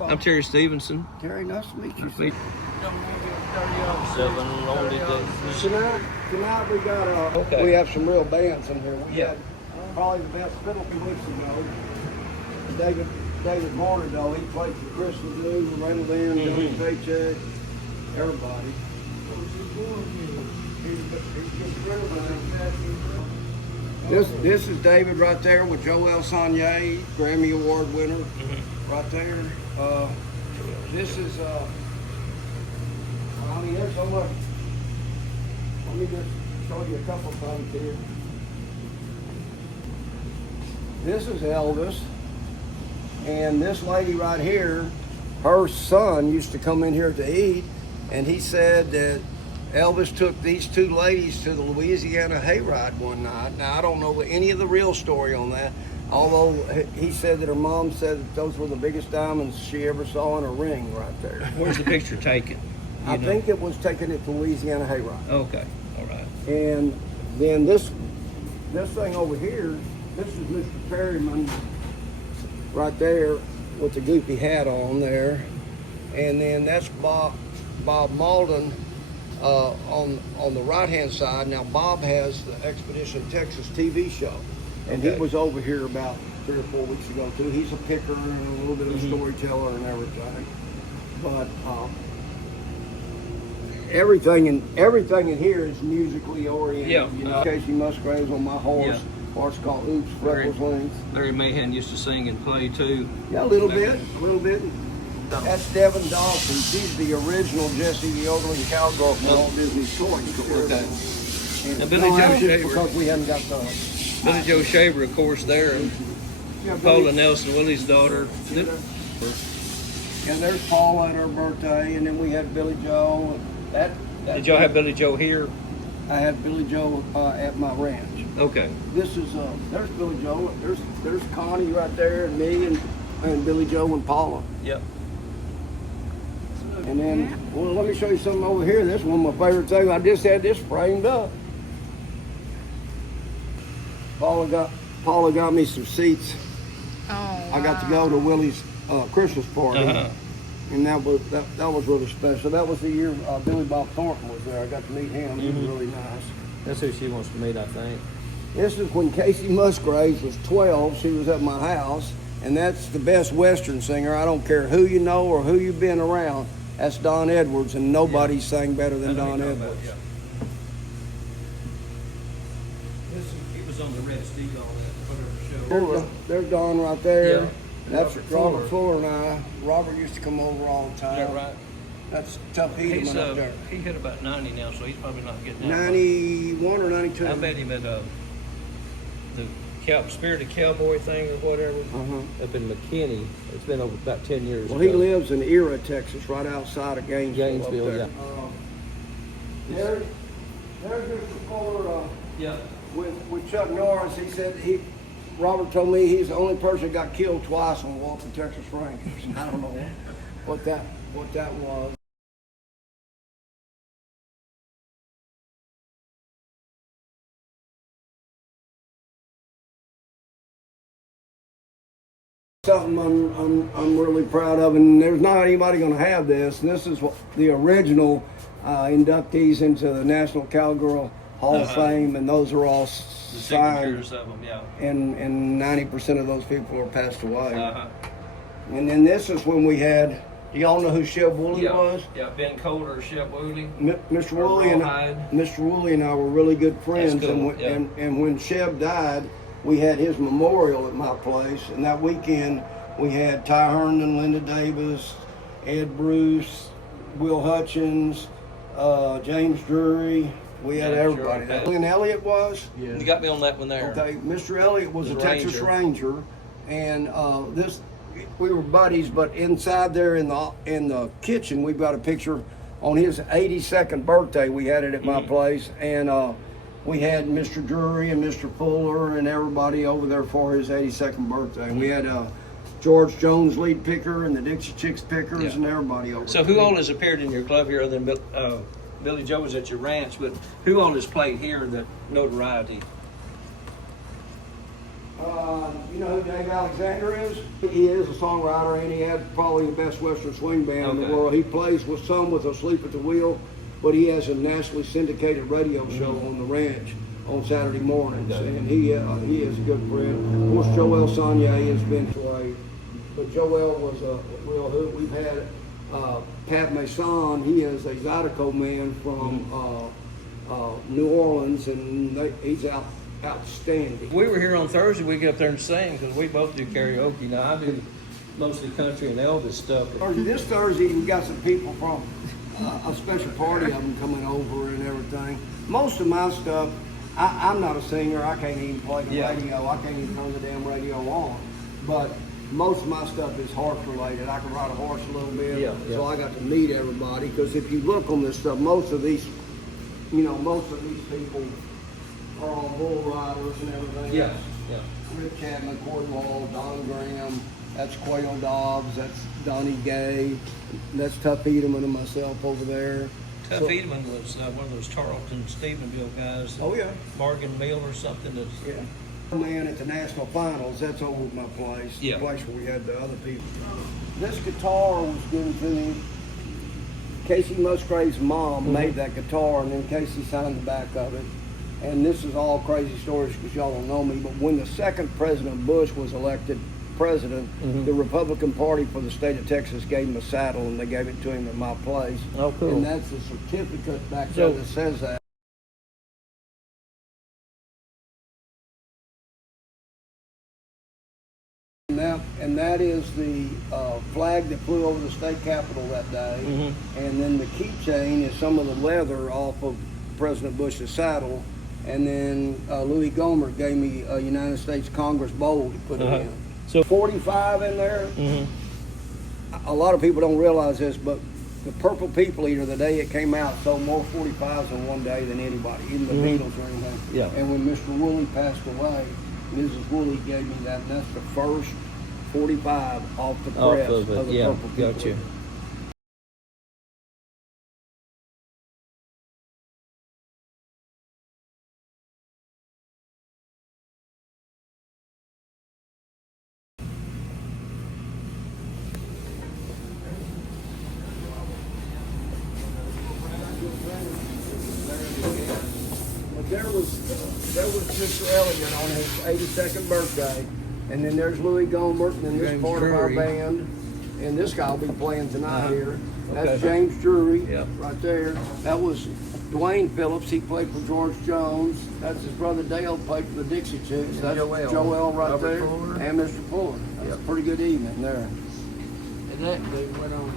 I'm Terry Stephenson. Terry, nice to meet you. Sir. Tonight we got we have some real bands in here. We had probably the best fiddle 2 weeks ago. David Rodeo, he played for Christmas Blue, Randall Dan, Johnny Paycheck, everybody. This is David right there with Joel Sonnier, Grammy Award winner, right there. This is I mean, there's so much. Let me just show you a couple of things here. This is Elvis, and this lady right here, her son used to come in here to eat, and he said that Elvis took these two ladies to the Louisiana hayride one night. Now, I don't know any of the real story on that, although he said that her mom said that those were the biggest diamonds she ever saw in a ring right there. Where's the picture taken? I think it was taken at the Louisiana hayride. Okay, all right. And then this thing over here, this is Mr. Perryman right there with the goofy hat on there. And then that's Bob Malden on the right-hand side. Now, Bob has the Expedition Texas TV show. And he was over here about 3 or 4 weeks ago, too. He's a picker and a little bit of a storyteller and everything. But everything in here is musically oriented. Yeah. You know, Casey Musgraves on my horse. Horse called Oops, Freckles Length. Larry Mahan used to sing and play too. Yeah, a little bit. That's Devin Dawson. She's the original Jessie the Ogling cowgirl from Walt Disney's Toy Story. Okay. And Billy Joe Shaver. Because we hadn't got the... Billy Joe Shaver, of course, there. And Paula Nelson, Willie's daughter. And there's Paula at her birthday, and then we had Billy Joe. Did y'all have Billy Joe here? I had Billy Joe at my ranch. Okay. This is there's Billy Joe. There's Connie right there, and me, and Billy Joe and Paula. Yep. And then, well, let me show you something over here. This is one of my favorite things. I just had this framed up. Paula got me some seats. Oh, wow. I got to go to Willie's Christmas party, and that was really special. That was the year Billy Bob Thornton was there. I got to meet him. He was really nice. That's who she wants to meet, I think. This is when Casey Musgraves was 12. She was at my house, and that's the best Western singer. I don't care who you know or who you've been around. That's Don Edwards, and nobody sang better than Don Edwards. He was on the Red Steel on that whatever show. There's Don right there. Yeah. That's Robert Fuller and I. Robert used to come over all the time. Yeah, right. That's tough eating up there. He hit about 90 now, so he's probably not getting out. 91 or 92. I met him at the Spirited Cowboy thing or whatever up in McKinney. It's been over about 10 years Well, ago. he lives in Era, Texas, right outside of Gainesville. Gainesville, There's Mr. Fuller yeah. with Chuck Norris. He said Robert told me he's the only person that got killed twice on Walking Texas Rangers. I don't know what that was. Something I'm really proud of, and there's not anybody going to have this. And this is the original inductees into the National Cowgirl Hall of Fame, and those are all signed. Of them, yeah. And 90% of those people are passed away. And then this is when we had. Do y'all know who Sheb Woolley was? Yeah, Ben Coulter, Sheb Woolley. Mr. Woolley and I were really good friends. Cool. And when Sheb died, we had his memorial at my place. And that weekend, we had Ty Herndon, Linda Davis, Ed Bruce, Will Hutchins, James Drury. We had everybody. And Elliott was. Yeah. You got me on that one there. Okay, Mr. Elliott was a Texas Ranger, and we were buddies. But inside there in the kitchen, we've got a picture on his 82nd birthday. We had it at my place, and we had Mr. Drury and Mr. Fuller and everybody over there for his 82nd birthday. And we had George Jones, lead picker, and the Dixie Chicks pickers, and everybody over. So who all has appeared in your club here other than Billy Joe was at your ranch, but who all has played here that notoriety? You know who Dave Alexander is? He is a songwriter, and he had probably the best Western swing band in the world. He plays with some with Asleep at the Wheel, but he has a nationally syndicated radio show on the ranch on Saturday mornings, and he is a good friend. Of course, Joel Sonnier has been played, but Joel was a real hoot. We've had Pat Mason. He is a Zydeco man from New Orleans, and he's outstanding. We were here on Thursday. We get up there and sing because we both do karaoke. Now I do mostly country and Elvis stuff. This Thursday, we got some people from a special party of them coming over and everything. Most of my stuff, I'm not a singer. I can't even play the radio. I can't even turn the damn radio on. But most of my stuff is horse related. I can ride a horse a little bit. So I got to meet everybody, because if you look on this stuff, most of these people are on bull riders and everything. Rip Chapman, Corey Wall, Don Graham, that's Quail Dobbs, that's Donnie Gay, that's Tuff Edelman and myself over there. Tuff Edelman was one of those Tarleton Stephenville guys. Morgan Mill or something. Man, at the national finals, that's over at my place. The place where we had the other people. This guitar was given to me. Casey Musgrave's mom made that guitar, and then Casey signed the back of it. And this is all crazy stories because y'all don't know me, but when the second President Bush was elected president, the Republican Party for the state of Texas gave him a saddle, and they gave it to him at my place. Oh, cool. And that's a certificate back there that says that. And that is the flag that flew over the state capitol that day. And then the keychain is some of the leather off of President Bush's saddle. And then Louis Gomer gave me a United States Congress bowl to put it in. So 45 in there. A lot of people don't realize this, but the Purple People Eater, the day it came out, sold more 45s in one day than anybody, even the Beatles or anything. And when Mr. Woolley passed away, Mrs. Woolley gave me that, and that's the first 45 off the press of the Purple People Eater. There was Mr. Elliott on his 82nd birthday, and then there's Louis Gomer, and then this part of our band, and this guy will be playing tonight here. That's James Drury right there. That was Dwayne Phillips. He played for George Jones. That's his brother Dale, played for the Dixie Chicks. That's Joel right there, and Mr. Fuller. That's a pretty good evening there. And that they went on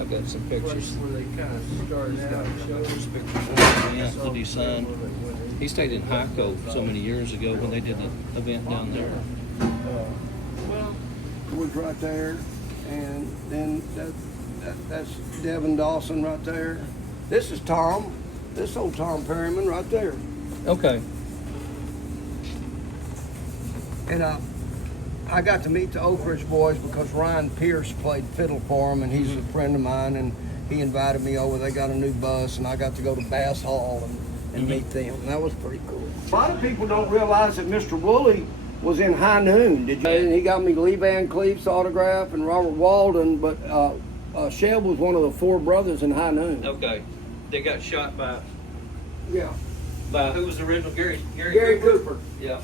I've got some pictures. where they kind of started out. There's pictures of the aunt that he signed. He stayed in Hyco so many years ago when they did the event down there. Was right there, and then that's Devin Dawson right there. This is Tom. This old Tom Perryman right there. Okay. And I got to meet the Oak Ridge boys because Ryan Pierce played fiddle for him, and he's a friend of mine, and he invited me over. They got a new bus, and I got to go to Bass Hall and meet them. And that was pretty cool. A lot of people don't realize that Mr. Woolley was in High Noon. Did you? And he got me Lee Van Cleef's autograph and Robert Walden, but Sheb was one of the four brothers in High Noon. Okay. They got shot by by who was the original Gary Cooper. Yeah.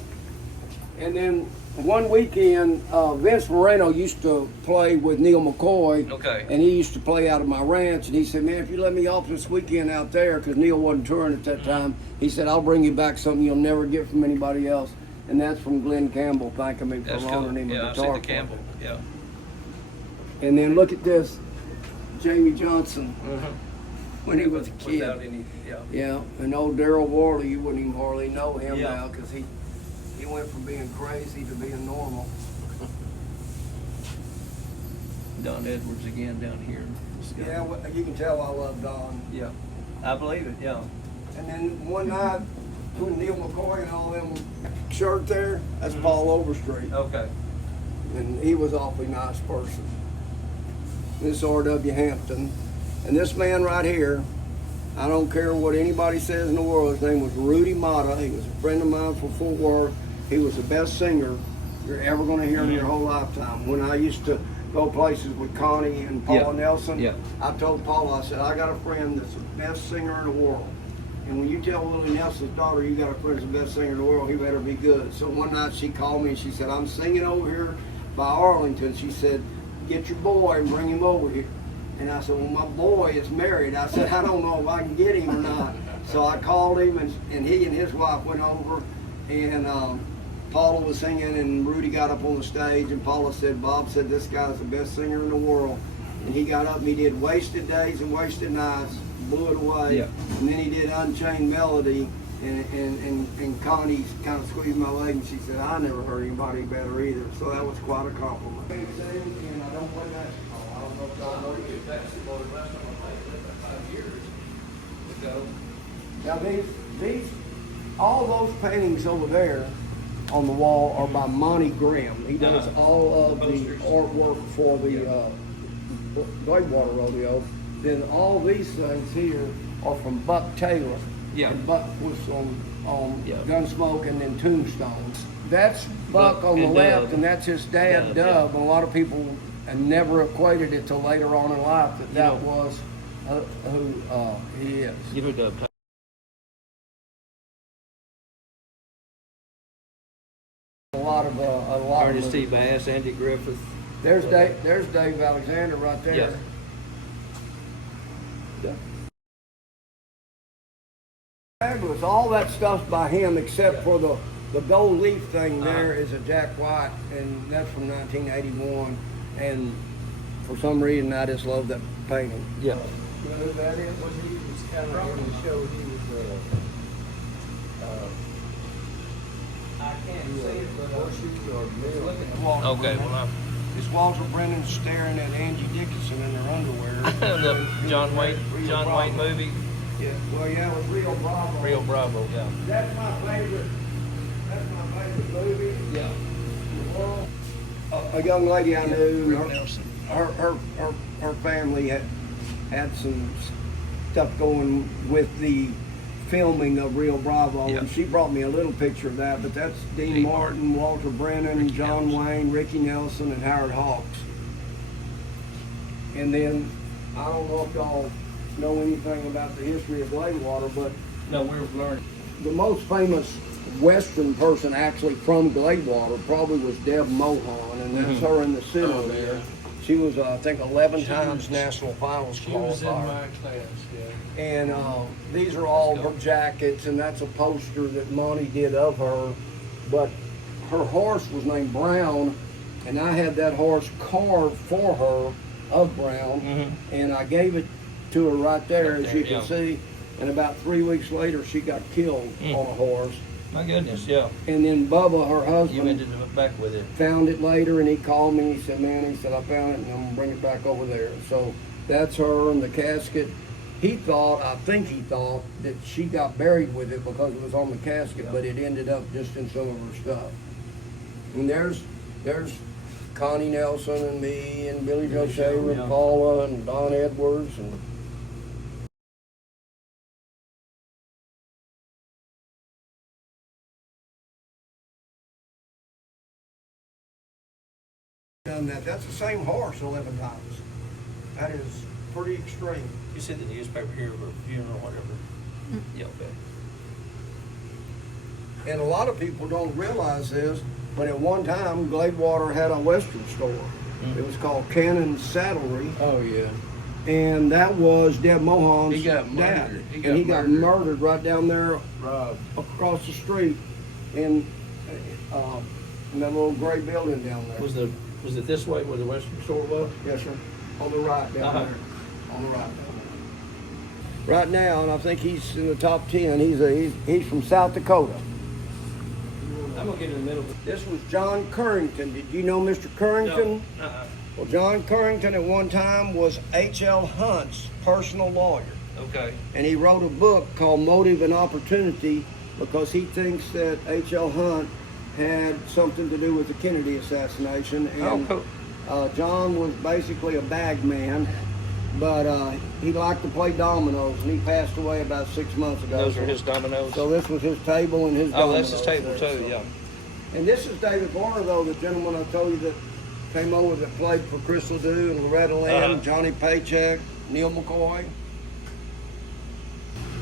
And then one weekend, Vince Moreno used to play with Neil McCoy. Okay. And he used to play out of my ranch. And he said, man, if you let me off this weekend out there, because Neil wasn't touring at that time, he said, I'll bring you back something you'll never get from anybody else. And that's from Glenn Campbell thanking me for loaning him a guitar. I've seen the Campbell. Yeah. And then look at this, Jamie Johnson, when he was a kid. Without any, Yeah, and old Darrell Worley, you wouldn't even hardly know him now, because he went from being crazy to being normal. Don Edwards again down here. Yeah, well, you can tell I love Don. Yeah. I believe it, yeah. And then one night, when Neil McCoy and all them shirt there, that's Paul Overstreet. Okay. And he was an awfully nice person. This R.W. Hampton. And this man right here I don't care what anybody says in the world. His name was Rudy Mata. He was a friend of mine from Fort Worth. He was the best singer you're ever going to hear in your whole lifetime. When I used to go places with Connie and Paula Nelson, I told Paula, I said, I got a friend that's the best singer in the world. And when you tell Willie Nelson's daughter you got a friend that's the best singer in the world, he better be good. So one night she called me and she said, I'm singing over here by Arlington. She said, get your boy and bring him over here. And I said, well, my boy is married. I said, I don't know if I can get him or not. So I called him, and he and his wife went over, and Paula was singing, and Rudy got up on the stage, and Paula said, Bob said, this guy's the best singer in the world. And he got up and he did Wasted Days and Wasted Nights, blew it away. And then he did Unchained Melody, and Connie kind of squeezed my leg, and she said, I never heard anybody better either. So that was quite a compliment. And I don't play basketball. I don't know if y'all know you basketball. The last time I played about 5 years ago. Now these, all those paintings over there on the wall are by Monty Grimm. He does all of the artwork for the Gladewater Rodeo. Then all these things here are from Buck Taylor. And Buck was on Gunsmoke and then Tombstone. That's Buck on the left, and that's his dad, Dub. And a lot of people never equated it till later on in life that was who he is. You know Dub. A lot of Ernest T. Bass, Andy Griffith. There's Dave Alexander right there. Fabulous. All that stuff's by him except for the gold leaf thing there is a Jack White, and that's from 1981. And for some reason, I just love that painting. You know who that is? Well, he was kind of in the show. He was I can't say it, but Okay, well, It's Walter Brennan staring at Angie Dickinson in her underwear. the John Wayne movie. Yeah, well, yeah, it was Rio Bravo. Rio Bravo, yeah. That's my favorite movie. Yeah. Well, a young lady I knew, her family had some stuff going with the filming of Rio Bravo, and she brought me a little picture of that, but that's Dean Martin, Walter Brennan, John Wayne, Ricky Nelson, and Howard Hawks. And then, I don't know if y'all know anything about the history of Gladewater, but No, we're learning. the most famous Western person actually from Gladewater probably was Deb Mohan, and that's her in the center there. She was, I think, 11 times national finals She was in qualifier. my class, And these are all her jackets, and that's a poster that Monty did of her. But her horse was named Brown, and I had that horse carved for her of Brown, and I gave it to her right there, as you can see. And about 3 weeks later, she got killed on a horse. My goodness, yeah. And then Bubba, her You husband, ended up back with it. found it later, and he called me. He said, "Man," he said, "I found it, and I'm gonna bring it back over there." So that's her and the casket. I think he thought that she got buried with it because it was on the casket, but it ended up just in some of her stuff. And there's Connie Nelson and me and Billy Joe Shaver and Paula and Don Edwards and. Done that. That's the same horse 11 times. That is pretty extreme. You said the newspaper here or funeral or whatever. Yeah, okay. And a lot of people don't realize this, but at one time, Gladewater had a Western store. It was called Cannon's Saddlery. Oh, yeah. And that was Deb Mohan's He got dad. murdered. And he got murdered right down there Rob. across the street in that little gray building down there. Was it this way where the Western store was? Yes, sir. On the right down there. On the right down there. Right now, and I think he's in the top 10, he's from South Dakota. I'm gonna get in the middle. This was John Currington. Did you know Mr. Currington? No. Well, John Currington at one time was H.L. Hunt's personal lawyer. Okay. And he wrote a book called Motive and Opportunity because he thinks that H.L. Hunt had something to do with the Kennedy assassination. And cool. John was basically a bag man, but he liked to play dominoes, and he passed away about 6 months ago. Those are his dominoes. So this was his table and his dominoes. Oh, that's his table there, too. so. Yeah. And this is David Warner, though, the gentleman I told you that came over that played for Crystal Dew and Loretta Lynn, Johnny Paycheck, Neil McCoy.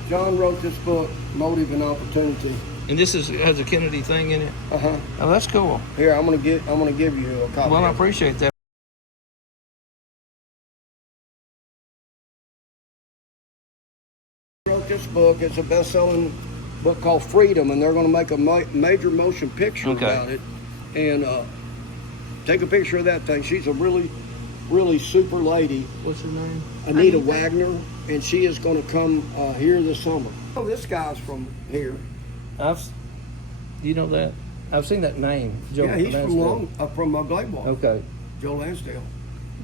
John wrote this book, Motive and Opportunity. And this has a Kennedy thing in it. Uh-huh. Oh, that's cool. Here, I'm gonna give you a copy. Well, I of it. appreciate that. Wrote this book. It's a best-selling book called Freedom, and they're going to make a major motion picture about it. And take a picture of that thing. She's a really, really super lady. What's her name? Anita Wagner, and she is going to come here this summer. Oh, this guy's from here. You know that? I've seen that name. Joe Yeah, he's Lansdale. from Gladewater. Okay. Joe Lansdale.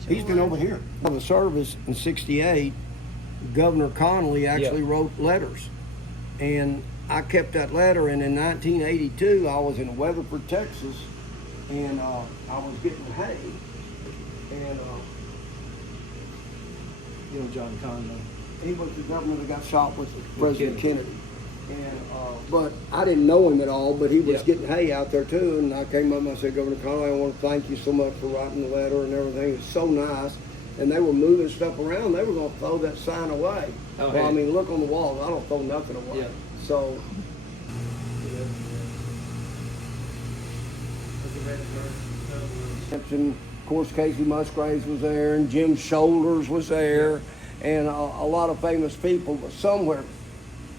He's been over here. On the service in '68, Governor Connolly actually wrote letters, and I kept that letter. And in 1982, I was in Weatherford, Texas, and I was getting hay, and You know John Conley. he was the governor that got shot with President Kennedy. And but I didn't know him at all, but he was getting hay out there too. And I came up and I said, Governor Conley, I want to thank you so much for writing the letter and everything. It's so nice. And they were moving stuff around. They were going to throw that sign away. Oh, well, hey. I mean, look on the wall. I don't throw nothing away. Yeah. So. And of course, Casey Musgraves was there, and Jim Shoulders was there, and a lot of famous people. But somewhere,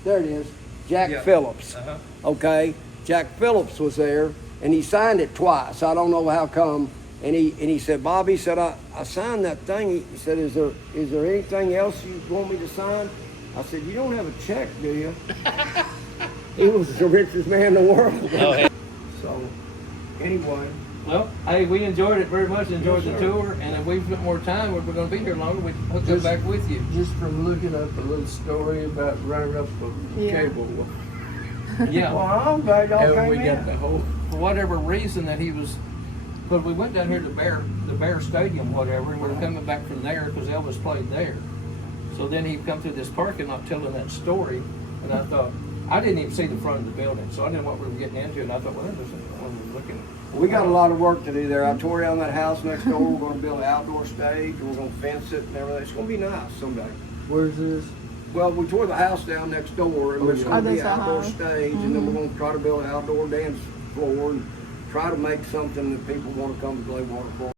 there it is, Jack Phillips. Okay, Jack Phillips was there, and he signed it twice. I don't know how come. And he said, Bob, he said, I signed that thing. He said, is there anything else you want me to sign? I said, you don't have a check, do you? He was the richest man in the world. Oh, hey. So, anyway. Well, hey, we enjoyed it very much. Enjoyed the tour, and if we've got more time, if we're going to be here longer, we hook up back with you. Just from looking up a little story about running up a cable. Yeah. Well, I'm glad y'all And came we in. got the whole. For whatever reason that he was, but we went down here to the Bear Stadium, whatever, and we were coming back from there because Elvis played there. So then he'd come through this parking lot telling that story, and I thought, I didn't even see the front of the building, so I didn't know what we were getting into, and I thought, well, there's one looking. We got a lot of work to do there. I tore down that house next door. We're going to build an outdoor stage. We're going to fence it and everything. It's going to be nice someday. Where's this? Well, we tore the house down next door, and it's going to be an outdoor house. stage, and then we're going to try to build an outdoor dance floor and try to make something that people want to come to Gladewater for.